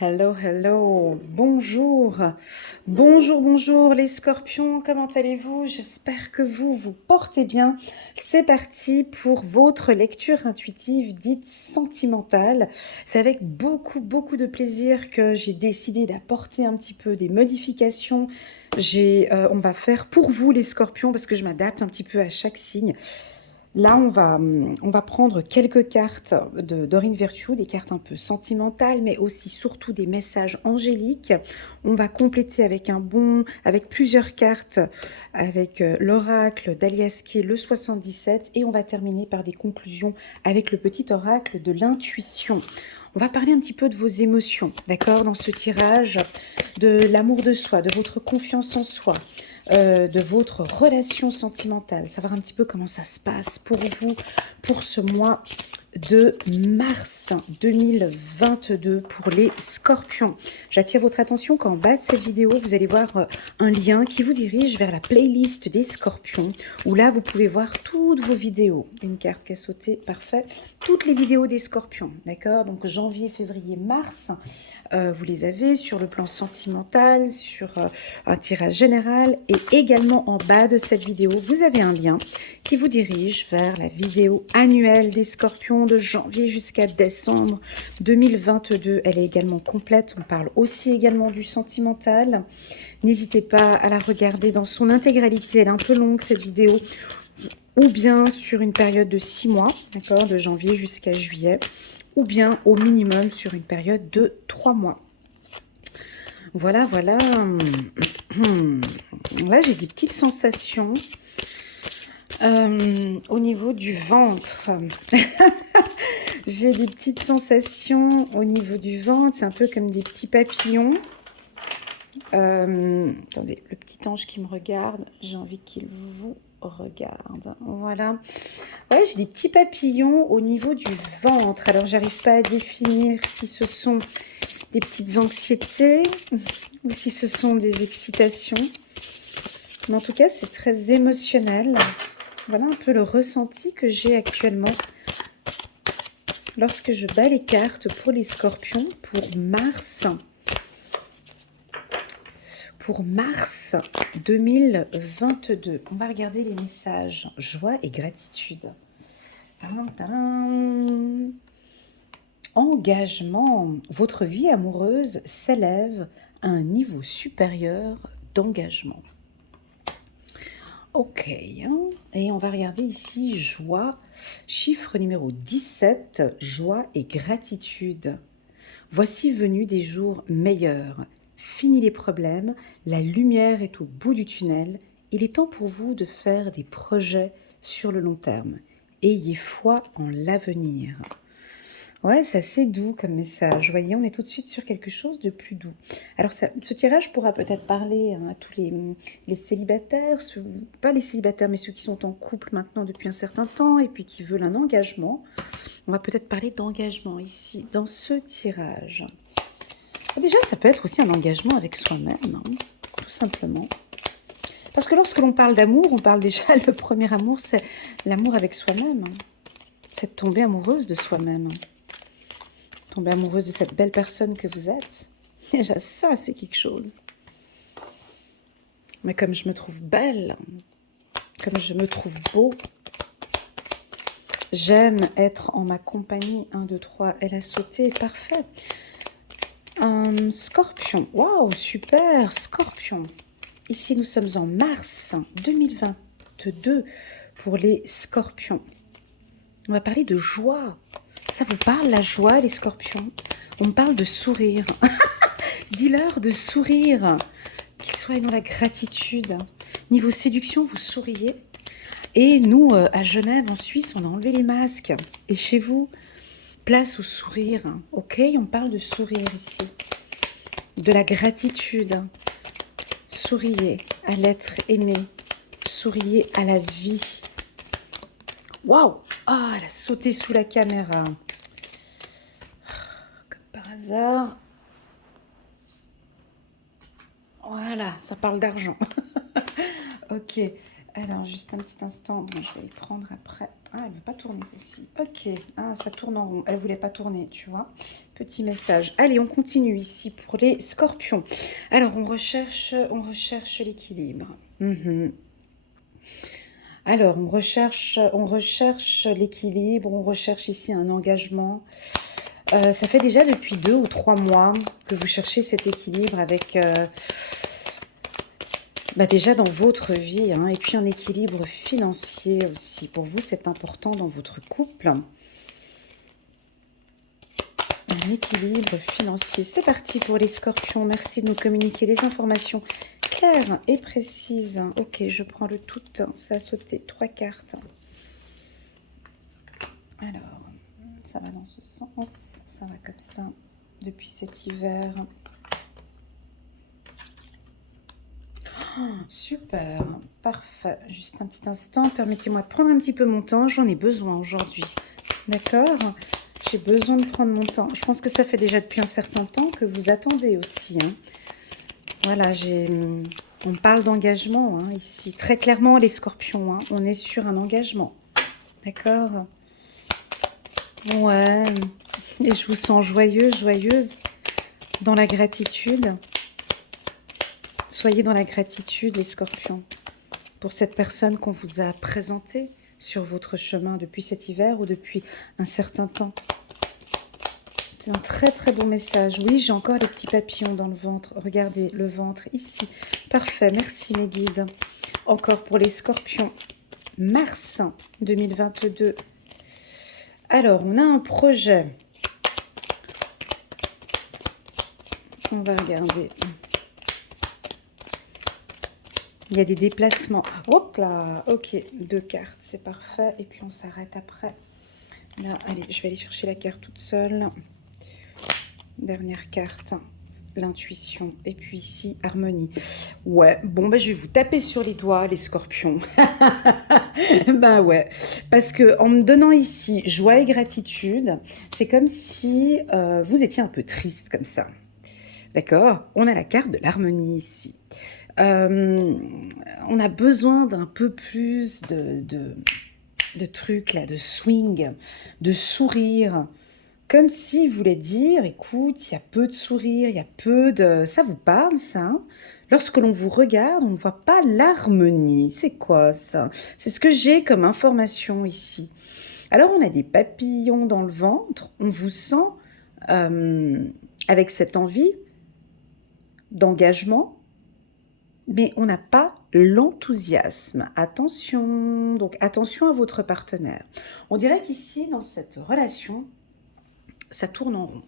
Hello, hello, bonjour, bonjour les scorpions, comment allez-vous? J'espère que vous vous portez bien. C'est parti pour votre lecture intuitive dite sentimentale. C'est avec beaucoup de plaisir que j'ai décidé d'apporter un petit peu des modifications. On va faire pour vous les scorpions parce que je m'adapte un petit peu à chaque signe. Là, on va prendre quelques cartes de Dorine Virtue, des cartes un peu sentimentales, mais aussi surtout des messages angéliques. On va compléter avec plusieurs cartes, avec l'oracle d'Aliaski, le 77, et on va terminer par des conclusions avec le petit oracle de l'intuition. On va parler un petit peu de vos émotions, d'accord, dans ce tirage, de l'amour de soi, de votre confiance en soi, de votre relation sentimentale, savoir un petit peu comment ça se passe pour vous, pour ce mois de mars 2022 pour les scorpions. J'attire votre attention qu'en bas de cette vidéo, vous allez voir un lien qui vous dirige vers la playlist des scorpions, où là, vous pouvez voir toutes vos vidéos. Une carte qui a sauté, parfait. Toutes les vidéos des scorpions, d'accord? Donc janvier, février, mars. Vous les avez sur le plan sentimental, sur un tirage général, et également en bas de cette vidéo, vous avez un lien qui vous dirige vers la vidéo annuelle des scorpions de janvier jusqu'à décembre 2022. Elle est également complète, on parle aussi également du sentimental. N'hésitez pas à la regarder dans son intégralité, elle est un peu longue cette vidéo, ou bien sur une période de 6 mois, d'accord, de janvier jusqu'à juillet, ou bien au minimum sur une période de 3 mois. Voilà. Là, j'ai des petites sensations au niveau du ventre. J'ai des petites sensations au niveau du ventre. C'est un peu comme des petits papillons. Attendez, le petit ange qui me regarde, j'ai envie qu'il vous regarde. Voilà. Ouais, j'ai des petits papillons au niveau du ventre. Alors, j'arrive pas à définir si ce sont des petites anxiétés ou si ce sont des excitations. Mais en tout cas, c'est très émotionnel. Voilà un peu le ressenti que j'ai actuellement lorsque je bats les cartes pour les scorpions pour mars. Pour mars 2022. On va regarder les messages. Joie et gratitude. Tadam, tadam. Engagement. Votre vie amoureuse s'élève à un niveau supérieur d'engagement. Ok. Et on va regarder ici joie. Chiffre numéro 17. Joie et gratitude. Voici venus des jours meilleurs. Fini les problèmes, la lumière est au bout du tunnel. Il est temps pour vous de faire des projets sur le long terme. Ayez foi en l'avenir. Ouais, c'est assez doux comme message. Vous voyez, on est tout de suite sur quelque chose de plus doux. Alors, ce tirage pourra peut-être parler à tous les célibataires, pas les célibataires, mais ceux qui sont en couple maintenant depuis un certain temps et puis qui veulent un engagement. On va peut-être parler d'engagement ici, dans ce tirage. Déjà, ça peut être aussi un engagement avec soi-même, hein, tout simplement. Parce que lorsque l'on parle d'amour, on parle déjà, le premier amour, c'est l'amour avec soi-même. C'est de tomber amoureuse de soi-même. Tomber amoureuse de cette belle personne que vous êtes. Déjà, ça, c'est quelque chose. Mais comme je me trouve belle, comme je me trouve beau, j'aime être en ma compagnie. 1, 2, 3, elle a sauté, parfait. Un scorpion, waouh, super, scorpion. Ici, nous sommes en mars 2022 pour les scorpions. On va parler de joie. Ça vous parle, la joie, les scorpions? On me parle de sourire. Dis-leur de sourire, qu'ils soient dans la gratitude. Niveau séduction, vous souriez. Et nous, à Genève, en Suisse, on a enlevé les masques. Et chez vous, place au sourire. Ok, on parle de sourire ici. De la gratitude. Souriez à l'être aimé. Souriez à la vie. Waouh! Ah, elle a sauté sous la caméra. Comme par hasard. Voilà, ça parle d'argent. Ok, alors juste un petit instant. Bon, je vais y prendre après. Ah, elle ne veut pas tourner, celle-ci. Ok. Ah, ça tourne en rond. Elle ne voulait pas tourner, tu vois. Petit message. Allez, on continue ici pour les scorpions. Alors, on recherche l'équilibre. Alors, on recherche l'équilibre, on recherche ici un engagement. Ça fait déjà depuis 2 ou 3 mois que vous cherchez cet équilibre avec, déjà dans votre vie, hein, et puis un équilibre financier aussi. Pour vous, c'est important dans votre couple. Un équilibre financier. C'est parti pour les scorpions. Merci de nous communiquer des informations claires et précises. Ok, je prends le tout. Ça a sauté 3 cartes. Alors, ça va dans ce sens. Ça va comme ça depuis cet hiver. Oh, super, parfait. Juste un petit instant. Permettez-moi de prendre un petit peu mon temps. J'en ai besoin aujourd'hui. D'accord ? J'ai besoin de prendre mon temps. Je pense que ça fait déjà depuis un certain temps que vous attendez aussi. Hein. Voilà, on parle d'engagement hein, ici. Très clairement, les scorpions, hein, on est sur un engagement. D'accord ? Ouais. Et je vous sens joyeux, joyeuse, dans la gratitude. Soyez dans la gratitude, les scorpions, pour cette personne qu'on vous a présentée sur votre chemin depuis cet hiver ou depuis un certain temps. C'est un très très bon message. Oui, j'ai encore les petits papillons dans le ventre. Regardez, le ventre ici. Parfait, merci mes guides. Encore pour les scorpions. Mars 2022. Alors, on a un projet. On va regarder. Il y a des déplacements. Hop là, ok, 2 cartes, c'est parfait. Et puis on s'arrête après. Là, allez, je vais aller chercher la carte toute seule. Dernière carte, l'intuition. Et puis ici, harmonie. Ouais, bon, je vais vous taper sur les doigts, les scorpions. Ouais, parce que en me donnant ici joie et gratitude, c'est comme si vous étiez un peu triste comme ça. D'accord ? On a la carte de l'harmonie ici. On a besoin d'un peu plus de trucs là, de swing, de sourire. Comme s'il voulait dire, écoute, il y a peu de sourire, il y a peu de... Ça vous parle, ça hein? Lorsque l'on vous regarde, on ne voit pas l'harmonie. C'est quoi, ça? C'est ce que j'ai comme information ici. Alors, on a des papillons dans le ventre. On vous sent avec cette envie d'engagement, mais on n'a pas l'enthousiasme. Attention, donc attention à votre partenaire. On dirait qu'ici, dans cette relation, ça tourne en rond.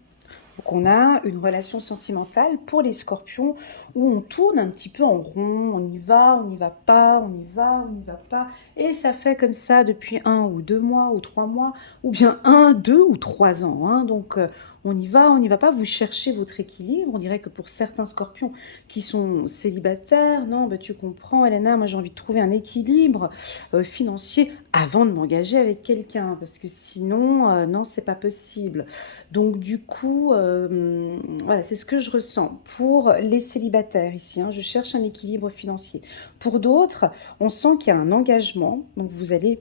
Donc on a une relation sentimentale pour les scorpions où on tourne un petit peu en rond, on y va, on n'y va pas, on y va, on n'y va pas. Et ça fait comme ça depuis 1 ou 2 mois ou 3 mois, ou bien 1, 2 ou 3 ans. Hein. Donc on y va, on n'y va pas, vous cherchez votre équilibre. On dirait que pour certains scorpions qui sont célibataires, non, tu comprends Elena, moi j'ai envie de trouver un équilibre financier avant de m'engager avec quelqu'un, parce que sinon, non, c'est pas possible. Donc du coup, voilà, c'est ce que je ressens pour les célibataires ici. Hein, je cherche un équilibre financier. Pour d'autres, on sent qu'il y a un engagement. Donc vous allez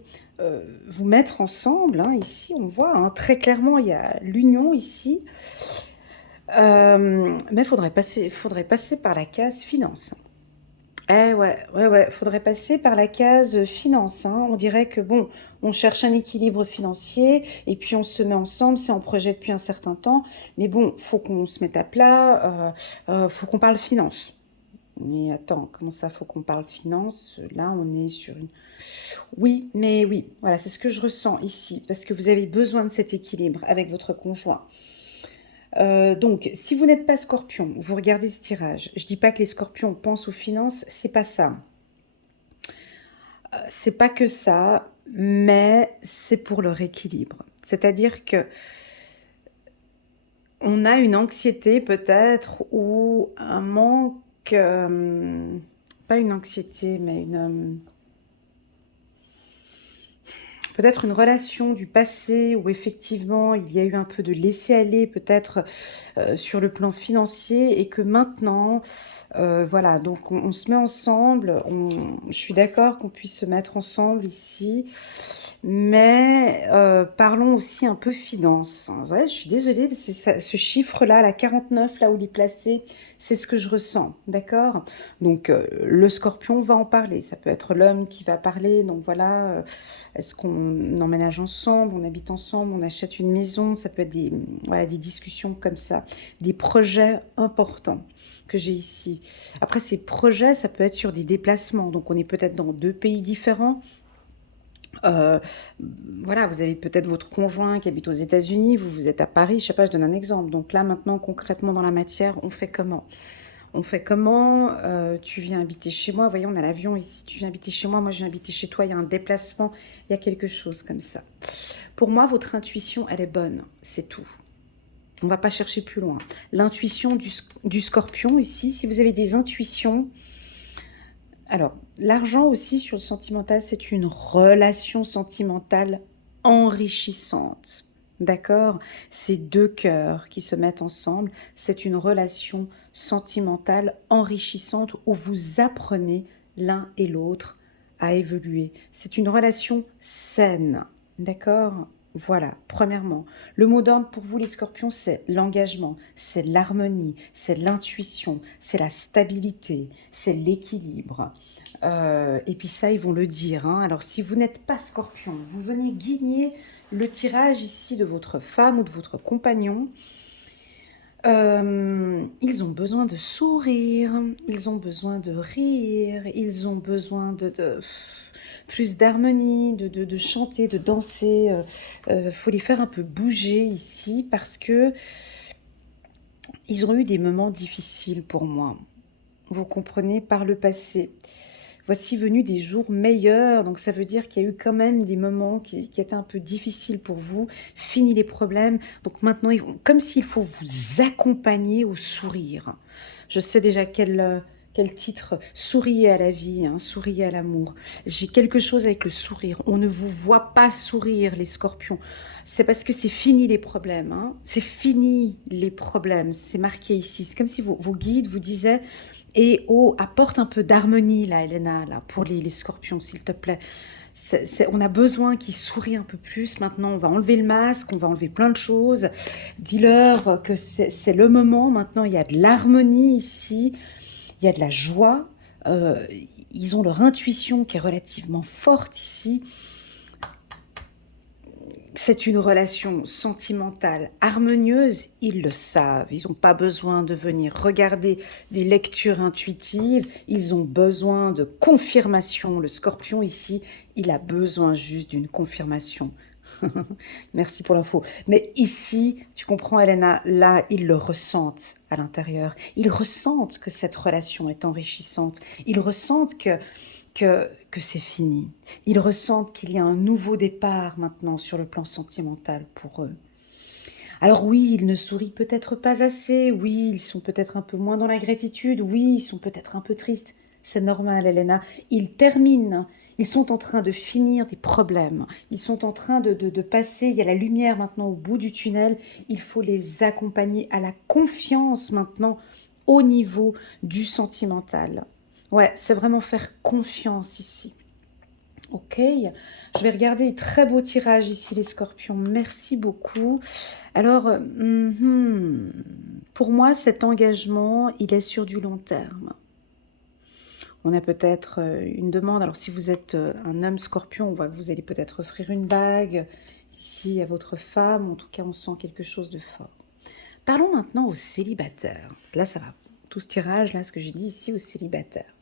vous mettre ensemble. Hein, ici, on voit hein, très clairement, il y a l'union ici. Mais faudrait passer par la case finance. Ouais, faudrait passer par la case finance. Hein. On dirait que bon, on cherche un équilibre financier et puis on se met ensemble, c'est en projet depuis un certain temps. Mais bon, faut qu'on se mette à plat, faut qu'on parle finance. Mais attends, comment ça, faut qu'on parle finance? Là, on est sur une... Oui, mais oui, voilà, c'est ce que je ressens ici, parce que vous avez besoin de cet équilibre avec votre conjoint. Donc, si vous n'êtes pas scorpion, vous regardez ce tirage. Je dis pas que les scorpions pensent aux finances, c'est pas ça. C'est pas que ça, mais c'est pour leur équilibre. C'est-à-dire que on a une anxiété peut-être ou un manque, pas une anxiété, mais une peut-être une relation du passé où effectivement il y a eu un peu de laisser-aller peut-être sur le plan financier et que maintenant, voilà, donc on se met ensemble, je suis d'accord qu'on puisse se mettre ensemble ici, mais parlons aussi un peu finance. Ouais, je suis désolée, mais c'est ce chiffre-là, la 49, là où il est placé, c'est ce que je ressens, d'accord? Donc le scorpion va en parler, ça peut être l'homme qui va parler, donc voilà, est-ce qu'on emménage ensemble, on habite ensemble, on achète une maison, ça peut être des, voilà, des discussions comme ça, des projets importants que j'ai ici. Après, ces projets, ça peut être sur des déplacements, donc on est peut-être dans 2 pays différents. Euh, voilà, vous avez peut-être votre conjoint qui habite aux États-Unis, vous êtes à Paris, je sais pas, je donne un exemple. Donc là, maintenant, concrètement, dans la matière, on fait comment? On fait comment? Tu viens habiter chez moi, voyez, on a l'avion ici, tu viens habiter chez moi, moi je viens habiter chez toi, il y a un déplacement, il y a quelque chose comme ça. Pour moi, votre intuition, elle est bonne, c'est tout. On va pas chercher plus loin. L'intuition du scorpion ici, si vous avez des intuitions, alors, l'argent aussi sur le sentimental, c'est une relation sentimentale enrichissante. D'accord? C'est 2 cœurs qui se mettent ensemble. C'est une relation sentimentale enrichissante où vous apprenez l'un et l'autre à évoluer. C'est une relation saine. D'accord? Voilà, premièrement. Le mot d'ordre pour vous, les scorpions, c'est l'engagement, c'est l'harmonie, c'est l'intuition, c'est la stabilité, c'est l'équilibre. Et puis ça, ils vont le dire, hein. Alors, si vous n'êtes pas scorpion, vous venez guigner le tirage ici de votre femme ou de votre compagnon. Ils ont besoin de sourire, ils ont besoin de rire, ils ont besoin de plus d'harmonie, de chanter, de danser. Faut les faire un peu bouger ici parce que ils ont eu des moments difficiles pour moi. Vous comprenez, par le passé. Voici venus des jours meilleurs, donc ça veut dire qu'il y a eu quand même des moments qui étaient un peu difficiles pour vous. Fini les problèmes, donc maintenant, comme s'il faut vous accompagner au sourire. Je sais déjà quel titre, souriez à la vie, hein, souriez à l'amour. J'ai quelque chose avec le sourire. On ne vous voit pas sourire, les scorpions. C'est parce que c'est fini les problèmes, hein. C'est fini les problèmes, c'est marqué ici. C'est comme si vos guides vous disaient, et oh, apporte un peu d'harmonie là, Elena, là, pour les scorpions, s'il te plaît. On a besoin qu'ils sourient un peu plus. Maintenant, on va enlever le masque, on va enlever plein de choses. Dis-leur que c'est le moment. Maintenant, il y a de l'harmonie ici, il y a de la joie. Euh, Ils ont leur intuition qui est relativement forte ici. C'est une relation sentimentale harmonieuse, ils le savent. Ils n'ont pas besoin de venir regarder des lectures intuitives, ils ont besoin de confirmation. Le scorpion ici, il a besoin juste d'une confirmation. Merci pour l'info. Mais ici, tu comprends, Elena, là, ils le ressentent à l'intérieur. Ils ressentent que cette relation est enrichissante. Ils ressentent que c'est fini. Ils ressentent qu'il y a un nouveau départ maintenant sur le plan sentimental pour eux. Alors oui, ils ne sourient peut-être pas assez, oui, ils sont peut-être un peu moins dans la gratitude, oui, ils sont peut-être un peu tristes. C'est normal, Elena. Ils terminent, ils sont en train de finir des problèmes, ils sont en train de passer, il y a la lumière maintenant au bout du tunnel, il faut les accompagner à la confiance maintenant au niveau du sentimental. Ouais, c'est vraiment faire confiance ici. Ok, je vais regarder. Très beau tirage ici, les scorpions. Merci beaucoup. Alors, pour moi, cet engagement, il est sur du long terme. On a peut-être une demande. Alors, si vous êtes un homme scorpion, on voit que vous allez peut-être offrir une bague ici à votre femme. En tout cas, on sent quelque chose de fort. Parlons maintenant aux célibataires. Là, ça va. Tout ce tirage, là, ce que j'ai dit ici aux célibataires.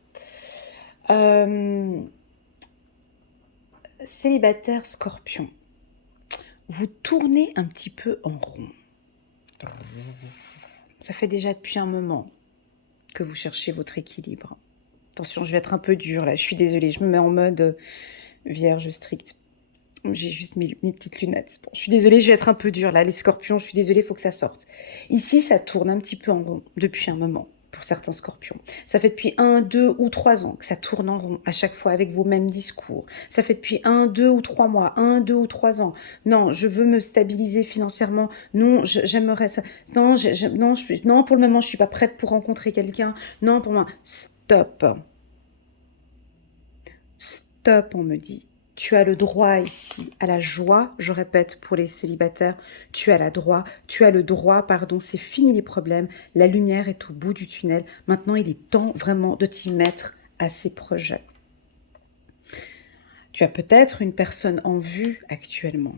Célibataire scorpion, vous tournez un petit peu en rond. Ça fait déjà depuis un moment que vous cherchez votre équilibre. Attention, je vais être un peu dure là, je suis désolée, je me mets en mode vierge stricte. J'ai juste mis mes petites lunettes. Bon, je suis désolée, je vais être un peu dure là, les scorpions, je suis désolée, il faut que ça sorte. Ici, ça tourne un petit peu en rond depuis un moment. pour certains scorpions. Ça fait depuis 1, 2 ou 3 ans que ça tourne en rond à chaque fois avec vos mêmes discours. Ça fait depuis 1, 2 ou 3 mois, 1, 2 ou 3 ans. Non, je veux me stabiliser financièrement. Non, j'aimerais ça. Non, non, pour le moment, je suis pas prête pour rencontrer quelqu'un. Non, pour moi, stop. Stop, on me dit. Tu as le droit ici à la joie, je répète pour les célibataires, tu as le droit, pardon, c'est fini les problèmes, la lumière est au bout du tunnel, maintenant il est temps vraiment de t'y mettre à ces projets. Tu as peut-être une personne en vue actuellement.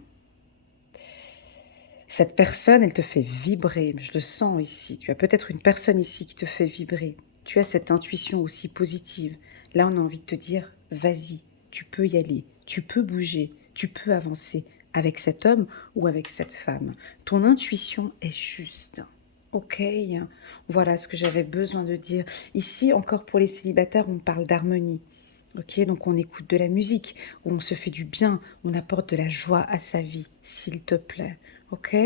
Cette personne, elle te fait vibrer, je le sens ici, tu as peut-être une personne ici qui te fait vibrer, tu as cette intuition aussi positive, là on a envie de te dire, vas-y, tu peux y aller, tu peux bouger, tu peux avancer avec cet homme ou avec cette femme. Ton intuition est juste. Ok, voilà ce que j'avais besoin de dire. Ici, encore pour les célibataires, on parle d'harmonie. Ok, donc on écoute de la musique, on se fait du bien, on apporte de la joie à sa vie, s'il te plaît. Ok.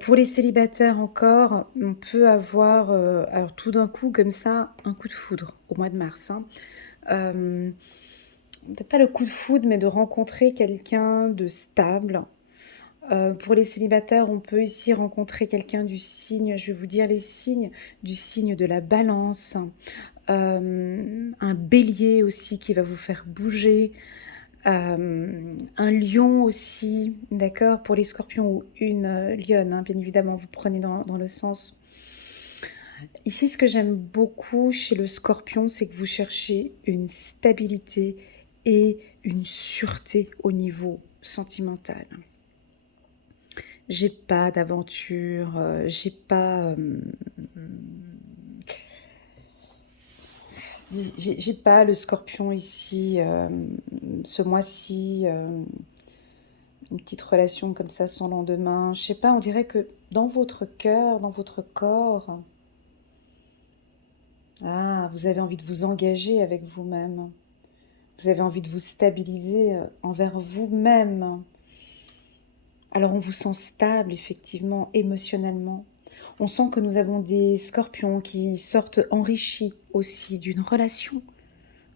Pour les célibataires encore, on peut avoir, alors tout d'un coup comme ça, un coup de foudre au mois de mars. Hein. Peut-être pas le coup de foudre, mais de rencontrer quelqu'un de stable. Pour les célibataires, on peut ici rencontrer quelqu'un du signe, je vais vous dire les signes, du signe de la balance, un bélier aussi qui va vous faire bouger, un lion aussi, d'accord, pour les scorpions ou une lionne, hein, bien évidemment, vous prenez dans le sens. Ici, ce que j'aime beaucoup chez le scorpion, c'est que vous cherchez une stabilité et une sûreté au niveau sentimental. J'ai pas d'aventure, j'ai pas... j'ai pas le scorpion ici, ce mois-ci, une petite relation comme ça sans lendemain. Je sais pas, on dirait que dans votre cœur, dans votre corps, vous avez envie de vous engager avec vous-même. Vous avez envie de vous stabiliser envers vous-même. Alors on vous sent stable, effectivement, émotionnellement. On sent que nous avons des scorpions qui sortent enrichis aussi d'une relation.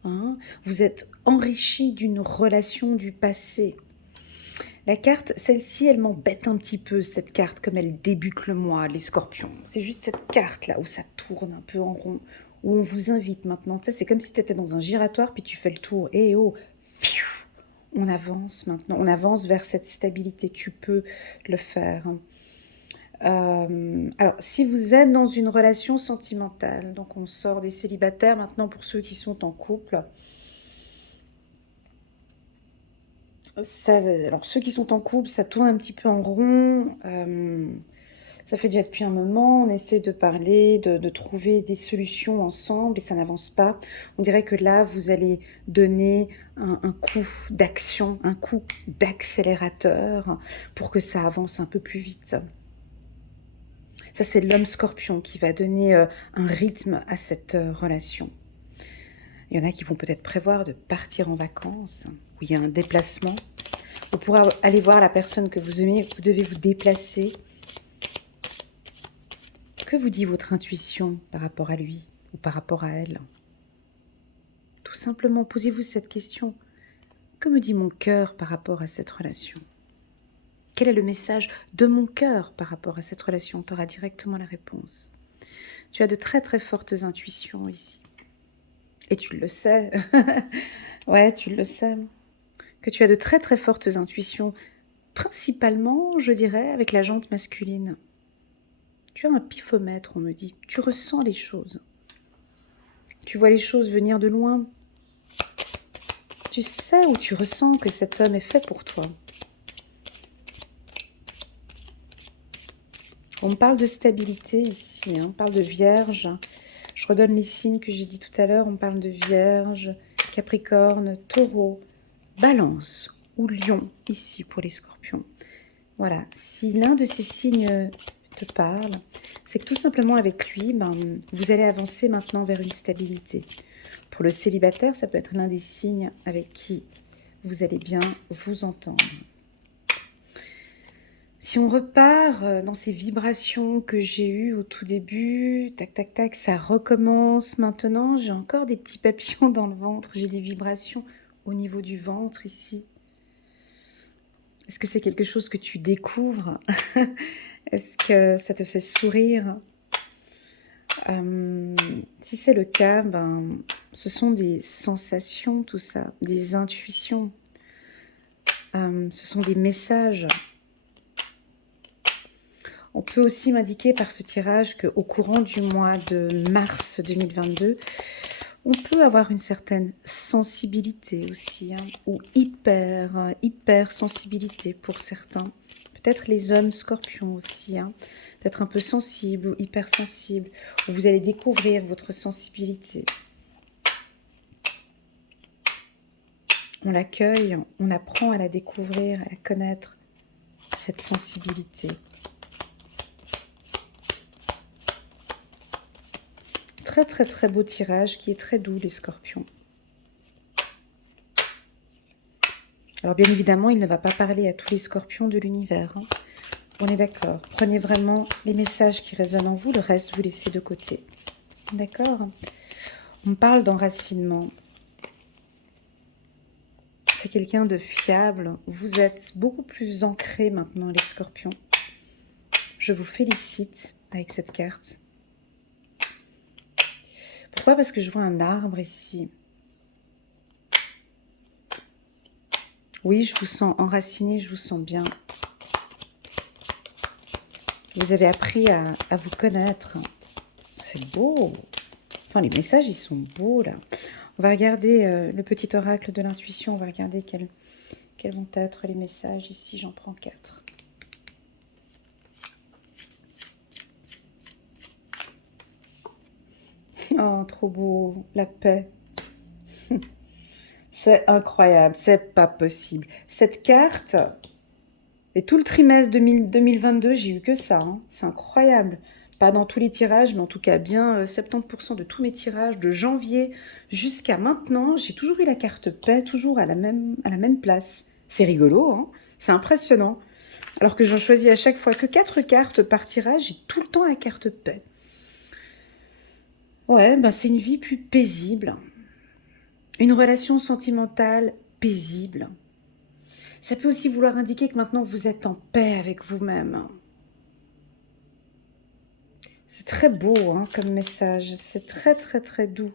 Hein. Vous êtes enrichis d'une relation du passé. La carte, celle-ci, elle m'embête un petit peu, cette carte, comme elle débute le mois, les scorpions. C'est juste cette carte-là où ça tourne un peu en rond, où on vous invite maintenant. Tu sais, c'est comme si tu étais dans un giratoire, puis tu fais le tour. Eh oh, on avance maintenant, on avance vers cette stabilité. Tu peux le faire. Alors, si vous êtes dans une relation sentimentale, donc on sort des célibataires maintenant pour ceux qui sont en couple. Alors, ceux qui sont en couple, ça tourne un petit peu en rond. Ça fait déjà depuis un moment, on essaie de parler, de trouver des solutions ensemble et ça n'avance pas. On dirait que là, vous allez donner un coup d'action, un coup d'accélérateur pour que ça avance un peu plus vite. Ça, c'est l'homme scorpion qui va donner un rythme à cette relation. Il y en a qui vont peut-être prévoir de partir en vacances, où il y a un déplacement. Vous pourrez aller voir la personne que vous aimez, vous devez vous déplacer. Que vous dit votre intuition par rapport à lui ou par rapport à elle? Tout simplement, posez-vous cette question. Que me dit mon cœur par rapport à cette relation? Quel est le message de mon cœur par rapport à cette relation? Tu auras directement la réponse. Tu as de très très fortes intuitions ici. Et tu le sais. Ouais, tu le sais. Que tu as de très très fortes intuitions, principalement, je dirais, avec la jante masculine. Tu as un pifomètre, on me dit. Tu ressens les choses. Tu vois les choses venir de loin. Tu sais ou tu ressens que cet homme est fait pour toi. On me parle de stabilité ici, hein, on parle de Vierge. Je redonne les signes que j'ai dit tout à l'heure. On parle de Vierge, Capricorne, Taureau, Balance ou Lion ici pour les Scorpions. Voilà, si l'un de ces signes te parle, c'est que tout simplement avec lui, vous allez avancer maintenant vers une stabilité. Pour le célibataire, ça peut être l'un des signes avec qui vous allez bien vous entendre. Si on repart dans ces vibrations que j'ai eues au tout début, tac, tac, tac, ça recommence maintenant. J'ai encore des petits papillons dans le ventre. J'ai des vibrations au niveau du ventre ici. Est-ce que c'est quelque chose que tu découvres? Est-ce que ça te fait sourire? Si c'est le cas, ben, ce sont des sensations, tout ça, des intuitions. Ce sont des messages. On peut aussi m'indiquer par ce tirage qu'au courant du mois de mars 2022, on peut avoir une certaine sensibilité aussi, hein, ou hyper sensibilité pour certains. Peut-être les hommes scorpions aussi, hein, d'être un peu sensible ou hypersensible, où vous allez découvrir votre sensibilité. On l'accueille, on apprend à la découvrir, à la connaître, cette sensibilité. Très très très beau tirage qui est très doux les scorpions. Alors bien évidemment, il ne va pas parler à tous les scorpions de l'univers. Hein. On est d'accord. Prenez vraiment les messages qui résonnent en vous, le reste vous laissez de côté. D'accord? On parle d'enracinement. C'est quelqu'un de fiable. Vous êtes beaucoup plus ancrés maintenant les scorpions. Je vous félicite avec cette carte. Pourquoi? Parce que je vois un arbre ici. Oui, je vous sens enraciné, je vous sens bien. Vous avez appris à vous connaître. C'est beau. Enfin, les messages, ils sont beaux, là. On va regarder le petit oracle de l'intuition. On va regarder quels vont être les messages. Ici, j'en prends 4. Oh, trop beau. La paix. C'est incroyable. C'est pas possible. Cette carte, et tout le trimestre 2022, j'ai eu que ça. Hein. C'est incroyable. Pas dans tous les tirages, mais en tout cas bien 70% de tous mes tirages de janvier jusqu'à maintenant, j'ai toujours eu la carte paix, toujours à la même place. C'est rigolo, hein, c'est impressionnant. Alors que j'en choisis à chaque fois que 4 cartes par tirage, j'ai tout le temps la carte paix. Ouais, ben c'est une vie plus paisible. Une relation sentimentale paisible. Ça peut aussi vouloir indiquer que maintenant vous êtes en paix avec vous-même. C'est très beau hein, comme message, c'est très très très doux.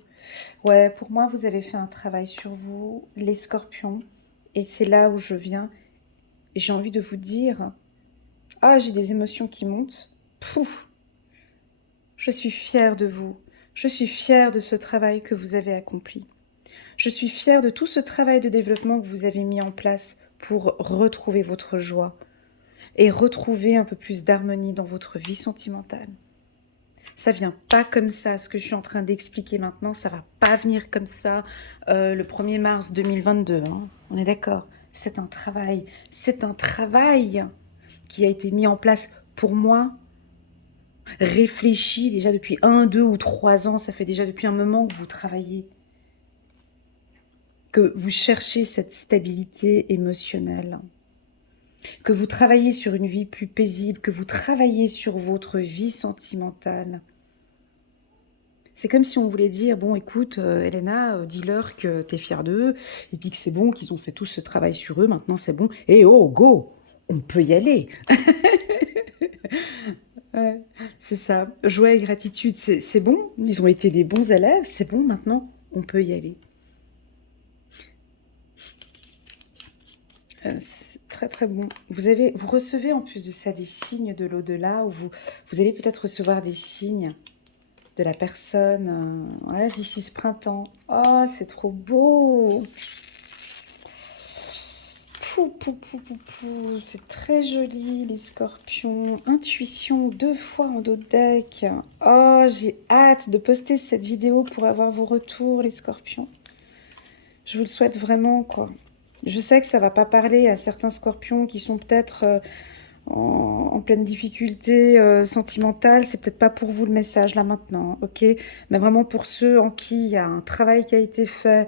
Ouais, pour moi, vous avez fait un travail sur vous, les scorpions, et c'est là où je viens, et j'ai envie de vous dire, ah, j'ai des émotions qui montent, pouf, je suis fière de vous, je suis fière de ce travail que vous avez accompli. Je suis fière de tout ce travail de développement que vous avez mis en place pour retrouver votre joie et retrouver un peu plus d'harmonie dans votre vie sentimentale. Ça vient pas comme ça, ce que je suis en train d'expliquer maintenant, ça va pas venir comme ça le 1er mars 2022, hein. On est d'accord? C'est un travail qui a été mis en place pour moi, réfléchi déjà depuis 1, 2 ou 3 ans, ça fait déjà depuis un moment que vous travaillez, que vous cherchez cette stabilité émotionnelle, que vous travaillez sur une vie plus paisible, que vous travaillez sur votre vie sentimentale. C'est comme si on voulait dire, bon écoute, Elena, dis-leur que t'es fière d'eux, et puis que c'est bon, qu'ils ont fait tout ce travail sur eux, maintenant c'est bon, et oh, go, on peut y aller. Ouais, c'est ça, joie et gratitude, c'est bon, ils ont été des bons élèves, c'est bon, maintenant on peut y aller. C'est très très bon. Vous recevez en plus de ça des signes de l'au-delà, où vous allez peut-être recevoir des signes de la personne voilà, d'ici ce printemps. Oh, c'est trop beau. Pou, pou, pou, pou, pou. C'est très joli, les scorpions. Intuition, 2 fois en dos de deck. Oh, j'ai hâte de poster cette vidéo pour avoir vos retours, les scorpions. Je vous le souhaite vraiment, quoi. Je sais que ça va pas parler à certains scorpions qui sont peut-être en pleine difficulté sentimentale, c'est peut-être pas pour vous le message là maintenant, ok? Mais vraiment pour ceux en qui il y a un travail qui a été fait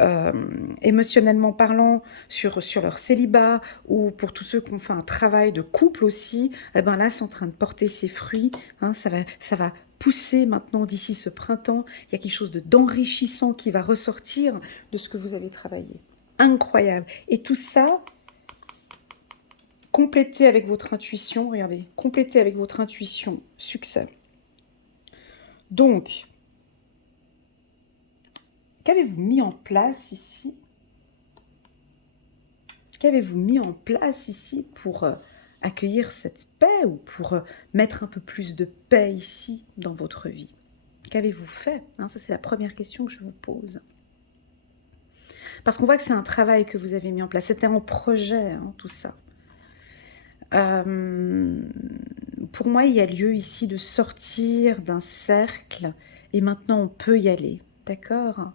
euh, émotionnellement parlant sur leur célibat, ou pour tous ceux qui ont fait un travail de couple aussi, eh ben là c'est en train de porter ses fruits, hein, ça va pousser maintenant d'ici ce printemps, il y a quelque chose d'enrichissant qui va ressortir de ce que vous avez travaillé. Incroyable. Et tout ça, complétez avec votre intuition, regardez, complétez avec votre intuition, succès. Donc, qu'avez-vous mis en place ici? Qu'avez-vous mis en place ici pour accueillir cette paix, ou pour mettre un peu plus de paix ici dans votre vie? Qu'avez-vous fait, hein? Ça, c'est la première question que je vous pose. Parce qu'on voit que c'est un travail que vous avez mis en place. C'était en projet, hein, tout ça. Pour moi, il y a lieu ici de sortir d'un cercle, et maintenant on peut y aller, d'accord?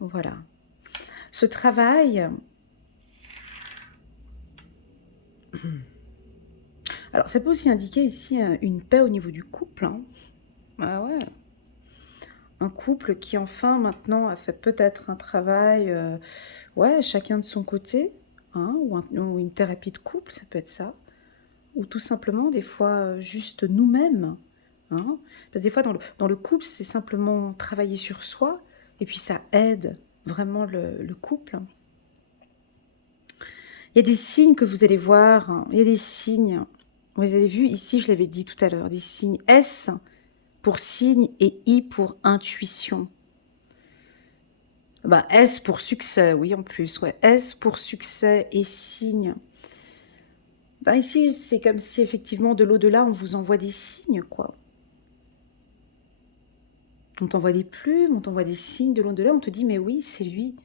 Voilà. Ce travail, alors ça peut aussi indiquer ici une paix au niveau du couple, hein. Ah ouais. Un couple qui enfin maintenant a fait peut-être un travail, ouais, chacun de son côté, hein, ou une thérapie de couple, ça peut être ça. Ou tout simplement des fois juste nous-mêmes, hein. Parce que des fois dans le couple, c'est simplement travailler sur soi, et puis ça aide vraiment le couple. Il y a des signes que vous allez voir, hein. Il y a des signes, vous avez vu ici, je l'avais dit tout à l'heure, des signes S pour signe et I pour intuition. Bah, S pour succès, oui, en plus, ouais. S pour succès et signe. Bah, ici, c'est comme si effectivement de l'au-delà, on vous envoie des signes, quoi. On t'envoie des plumes, on t'envoie des signes de l'au-delà, on te dit, mais oui, c'est lui.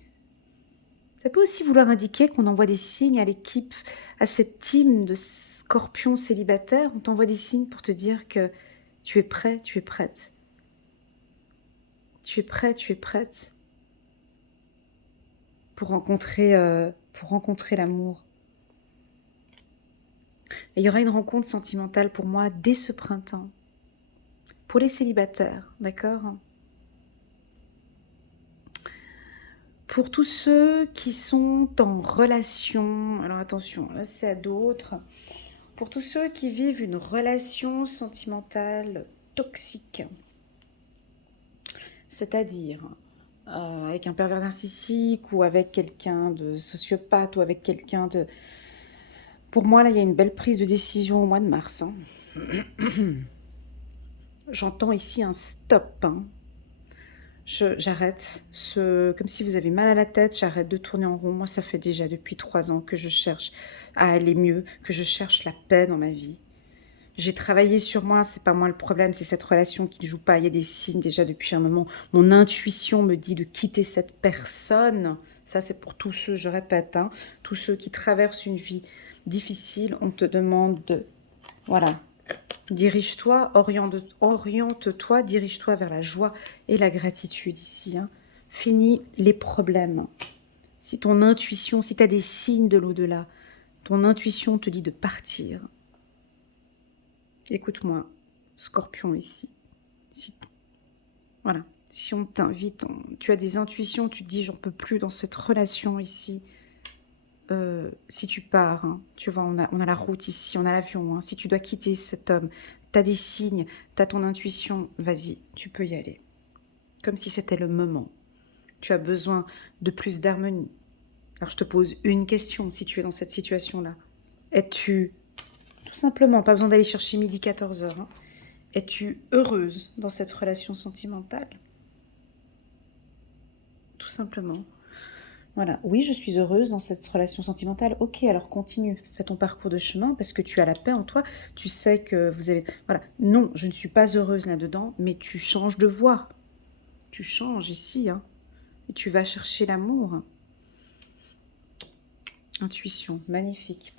Ça peut aussi vouloir indiquer qu'on envoie des signes à l'équipe, à cette team de scorpions célibataires. On t'envoie des signes pour te dire que tu es prêt, tu es prête. Tu es prêt, tu es prête pour rencontrer l'amour. Et il y aura une rencontre sentimentale pour moi dès ce printemps. Pour les célibataires, d'accord? Pour tous ceux qui sont en relation, alors attention, là c'est à d'autres. Pour tous ceux qui vivent une relation sentimentale toxique, c'est-à-dire avec un pervers narcissique, ou avec quelqu'un de sociopathe, ou avec quelqu'un de... Pour moi, là, il y a une belle prise de décision au mois de mars, hein. J'entends ici un stop, hein. J'arrête, comme si vous avez mal à la tête, j'arrête de tourner en rond. Moi, ça fait déjà depuis 3 ans que je cherche à aller mieux, que je cherche la paix dans ma vie. J'ai travaillé sur moi, c'est pas moi le problème, c'est cette relation qui ne joue pas. Il y a des signes déjà depuis un moment. Mon intuition me dit de quitter cette personne. Ça, c'est pour tous ceux, je répète, hein, tous ceux qui traversent une vie difficile. On te demande de... Voilà. Dirige-toi, oriente-toi, dirige-toi vers la joie et la gratitude ici, hein. Finis les problèmes. Si ton intuition, si tu as des signes de l'au-delà, ton intuition te dit de partir. Écoute-moi, Scorpion ici. Voilà. Si on t'invite, tu as des intuitions, tu te dis j'en peux plus dans cette relation ici. Si tu pars, hein, tu vois, on a la route ici, on a l'avion, hein. Si tu dois quitter cet homme, tu as des signes, tu as ton intuition, vas-y, tu peux y aller. Comme si c'était le moment. Tu as besoin de plus d'harmonie. Alors je te pose une question si tu es dans cette situation-là. Es-tu, tout simplement, pas besoin d'aller chercher midi 14h, hein, es-tu heureuse dans cette relation sentimentale? Tout simplement. Voilà, oui, je suis heureuse dans cette relation sentimentale. Ok, alors continue, fais ton parcours de chemin parce que tu as la paix en toi. Tu sais que vous avez... Voilà, non, je ne suis pas heureuse là-dedans, mais tu changes de voie. Tu changes ici, hein, et tu vas chercher l'amour. Intuition, magnifique.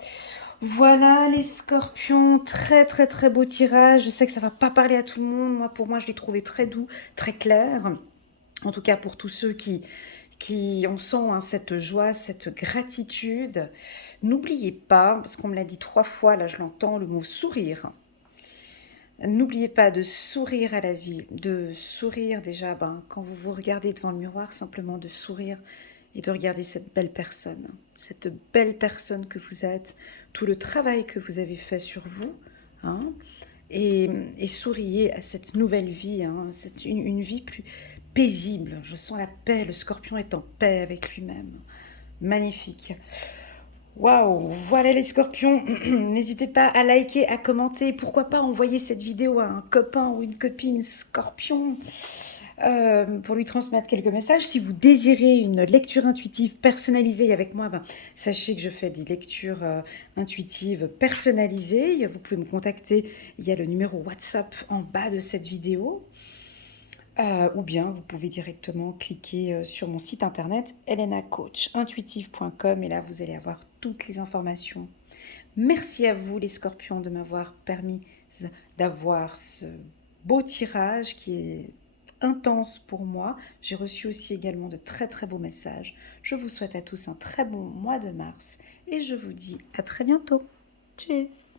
Voilà les scorpions, très très très beau tirage. Je sais que ça ne va pas parler à tout le monde. Pour moi, je l'ai trouvé très doux, très clair. En tout cas, pour tous ceux qui on sent hein, cette joie, cette gratitude. N'oubliez pas, parce qu'on me l'a dit 3 fois, là je l'entends, le mot sourire. N'oubliez pas de sourire à la vie, de sourire déjà quand vous vous regardez devant le miroir, simplement de sourire et de regarder cette belle personne que vous êtes, tout le travail que vous avez fait sur vous, hein, et souriez à cette nouvelle vie, hein, une vie plus paisible. Je sens la paix, le scorpion est en paix avec lui-même. Magnifique. Waouh, voilà les scorpions, n'hésitez pas à liker, à commenter, pourquoi pas envoyer cette vidéo à un copain ou une copine scorpion pour lui transmettre quelques messages. Si vous désirez une lecture intuitive personnalisée avec moi, sachez que je fais des lectures intuitives personnalisées. Vous pouvez me contacter, il y a le numéro WhatsApp en bas de cette vidéo. Ou bien vous pouvez directement cliquer sur mon site internet elenacoachintuitive.com et là vous allez avoir toutes les informations. Merci à vous les scorpions de m'avoir permis d'avoir ce beau tirage qui est intense pour moi. J'ai reçu aussi également de très très beaux messages. Je vous souhaite à tous un très bon mois de mars et je vous dis à très bientôt. Tchuss.